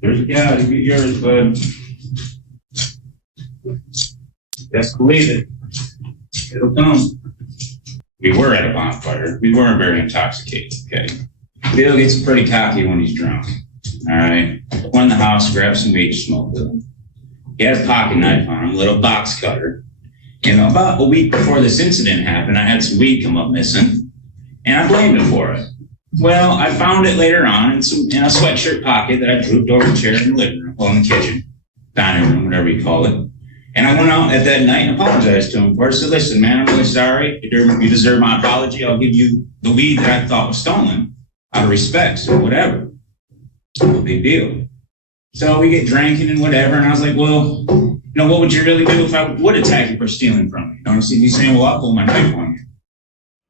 Yeah, you get yours, bud. Just believe it. It'll come. We were at a bonfire. We weren't very intoxicated, okay? Bill gets pretty cocky when he's drunk. All right? Went in the house, grabbed some weed to smoke with him. He had a pocket knife on him, a little box cutter. And about a week before this incident happened, I had some weed come up missing, and I blamed him for it. Well, I found it later on in a sweatshirt pocket that I drooped over the chair in the living room, well, in the kitchen, dining room, whatever you call it. And I went out at that night and apologized to him for it. I said, listen, man, I'm really sorry. You deserve my apology. I'll give you the weed that I thought was stolen out of respect, so whatever. No big deal. So we get drinking and whatever, and I was like, well, you know, what would you really do if I would attack you for stealing from me? You know what I'm saying? He's saying, well, I'll pull my knife on you.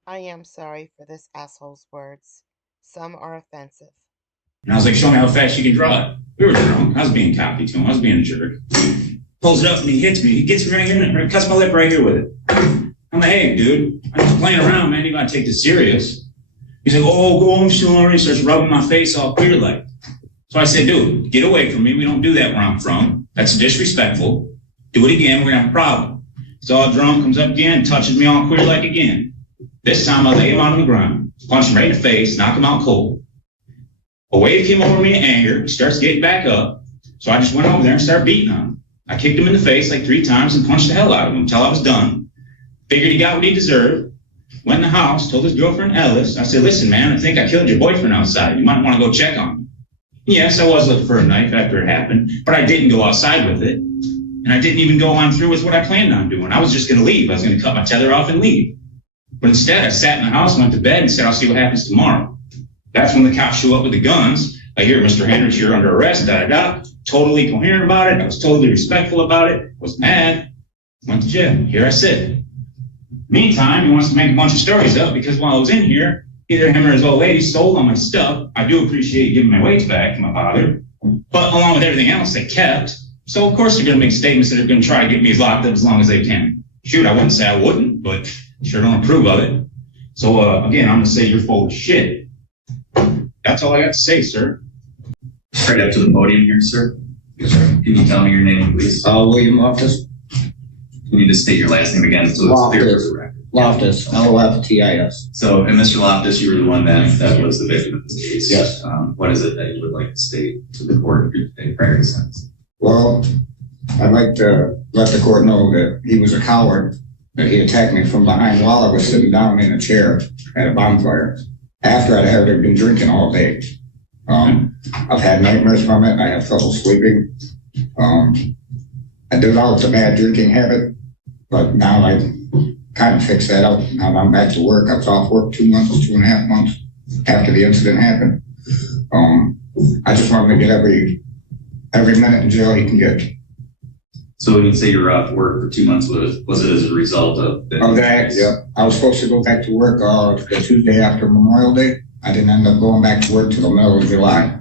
I am sorry for this asshole's words. Some are offensive. And I was like, show me how fast you can draw it. We were drunk. I was being cocky to him. I was being a jerk. Pulls it up and he hits me. He gets me right here and cuts my lip right here with it. I'm like, hey, dude, I'm just playing around, man. You gotta take this serious. He's like, oh, I'm sorry. He starts rubbing my face all clear like. So I said, dude, get away from me. We don't do that where I'm from. That's disrespectful. Do it again, we're gonna have a problem. He's all drunk, comes up again, touches me all queer like again. This time I lay him out on the ground, punch him right in the face, knock him out cold. A wave came over me in anger. He starts getting back up. So I just went over there and started beating on him. I kicked him in the face like 3 times and punched the hell out of him until I was done. Figured he got what he deserved. Went in the house, told his girlfriend Ellis. I said, listen, man, I think I killed your boyfriend outside. You might want to go check on him. Yes, I was looking for a knife after it happened, but I didn't go outside with it. And I didn't even go on through with what I planned on doing. I was just going to leave. I was going to cut my tether off and leave. But instead, I sat in the house, went to bed, and said, I'll see what happens tomorrow. That's when the cops show up with the guns. I hear, Mr. Hendricks, you're under arrest, da-da-da. Totally coherent about it. I was totally respectful about it. Was mad. Went to jail. Here I sit. Meantime, he wants to make a bunch of stories up because while I was in here, either him or his old lady stole all my stuff. I do appreciate giving my weights back to my father. But along with everything else, they kept. So, of course, they're going to make statements that are going to try to get me locked up as long as they can. Shoot, I wouldn't say I wouldn't, but sure don't approve of it. So, again, I'm going to say you're full of shit. That's all I got to say, sir. Right up to the podium here, sir. Yes, sir. Can you tell me your name, please? William Loftus. You need to state your last name again so it's clear for the record. Loftus, Loftis. So, and Mr. Loftus, you were the one that was the victim of this case. Yes. What is it that you would like to state to the court prior to sentencing? Well, I'd like to let the court know that he was a coward, that he attacked me from behind while I was sitting down in a chair at a bonfire after I'd already been drinking all day. I've had nightmares from it. I have trouble sleeping. I developed a bad drinking habit, but now I kind of fixed that up. Now I'm back to work. I was off work 2.5 months after the incident happened. I just want him to get every minute in jail he can get. So when you say you were off work for 2 months, was it as a result of that? Yeah. I was supposed to go back to work the Tuesday after Memorial Day. I didn't end up going back to work till the middle of July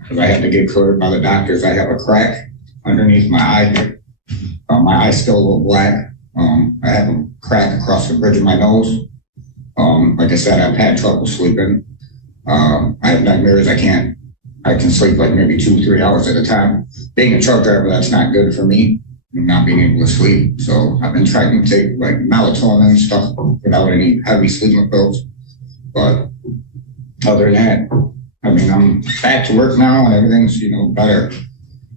because I had to get cleared by the doctors. I have a crack underneath my eye. My eye's still a little black. I have a crack across the bridge of my nose. Like I said, I've had trouble sleeping. I have nightmares. I can sleep like maybe 2-3 hours at a time. Being a truck driver, that's not good for me, not being able to sleep. So I've been trying to take like melatonin and stuff without any heavy sleeping pills. But other than that, I mean, I'm back to work now and everything's, better.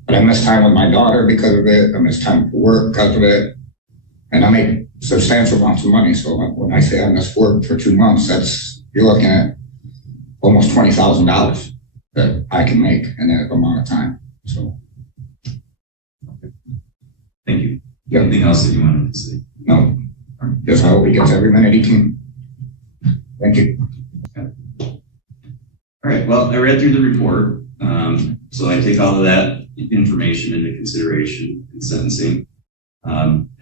But I miss time with my daughter because of it. I miss time for work because of it. And I make substantial amounts of money. So when I say I miss work for 2 months, you're looking at almost $20,000 that I can make in that amount of time. So. Okay. Thank you. Anything else that you wanted to say? No. Just I hope he gets every minute he can. Thank you. All right. Well, I read through the report. So I take all of that information into consideration in sentencing.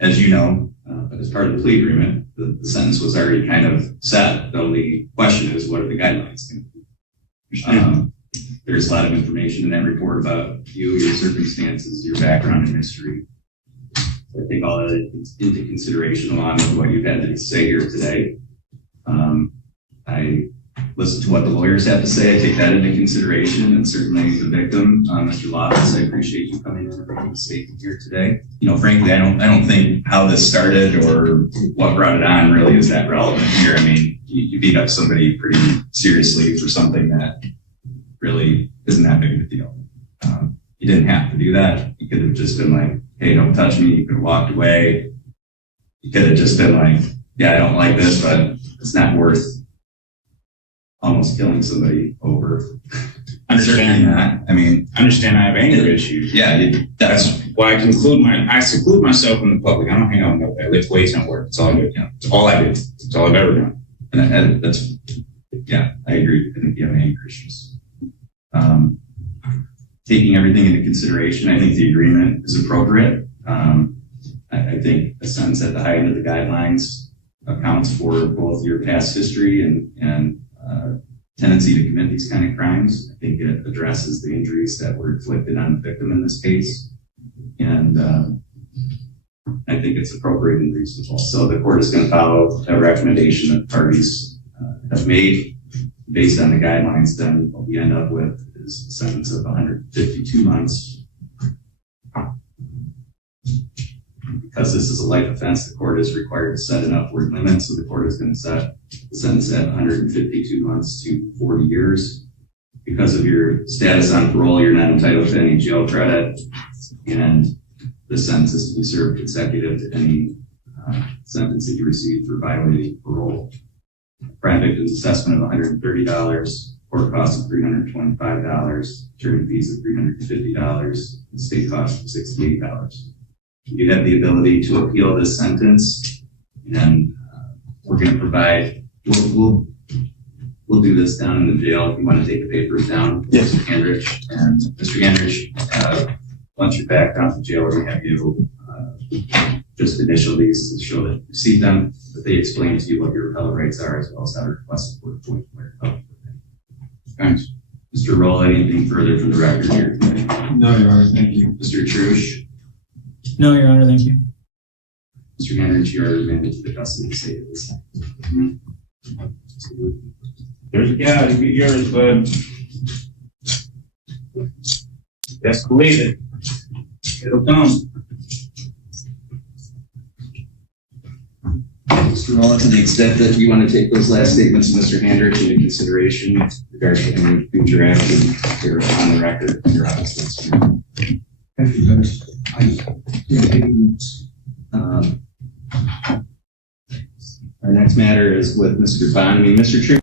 As you know, as part of the plea agreement, the sentence was already kind of set. The only question is, what are the guidelines going to be? There's a lot of information in that report about you, your circumstances, your background and history. So I take all that into consideration along with what you've had to say here today. I listen to what the lawyers have to say. I take that into consideration, and certainly the victim, Mr. Loftus, I appreciate you coming in and making a statement here today. You know, frankly, I don't think how this started or what brought it on really is that relevant here. I mean, you beat up somebody pretty seriously for something that really isn't that big of a deal. You didn't have to do that. You could have just been like, hey, don't touch me. You could have walked away. You could have just been like, yeah, I don't like this, but it's not worth almost killing somebody over. Understand that. I mean, understand I have anger issues. yeah, That's why I seclude myself from the public. I don't hang out with nobody. I lift weights and work. That's all I do. It's all I do. It's all I've ever done. and that's, yeah, I agree. I think you have anger issues. Taking everything into consideration, I think the agreement is appropriate. I think a sentence at the high end of the guidelines accounts for both your past history and tendency to commit these kind of crimes. I think it addresses the injuries that were inflicted on the victim in this case. And I think it's appropriate and reasonable. So the court is going to follow a recommendation that parties have made based on the guidelines. Then what we end up with is a sentence of 152 months. Because this is a life offense, the court is required to set an upward limit. So the court is going to set the sentence at 152 months to 40 years. Because of your status on parole, you're not entitled to any jail credit. And the sentence is to be served consecutive to any sentence that you receive for violating parole. Crime victim's assessment of $130, court costs of $325, attorney fees of $350, and state costs of $68. You have the ability to appeal this sentence, and we're going to provide, we'll do this down in the jail. If you want to take the papers down, yes, Mr. Andrich. And Mr. Andrich, once you're back down to jail, we're going to have you just initial these to show that you received them, that they explain to you what your appellate rights are, as well as how to request support for your appellate. Thanks. Mr. Roll, anything further for the record here today? No, Your Honor, thank you. Mr. Trush? No, Your Honor, thank you. Mr. Andrich, you are remanded to the custody of the state at this time. Yeah, you get yours, bud. Best believe it. It'll come. Mr. Roll, to the extent that you want to take those last statements of Mr. Andrich into consideration with regards to any future action, you're on the record. Your office. Thank you, Judge. Taking notes. Our next matter is with Mr. Bonamy. Mr. Trush.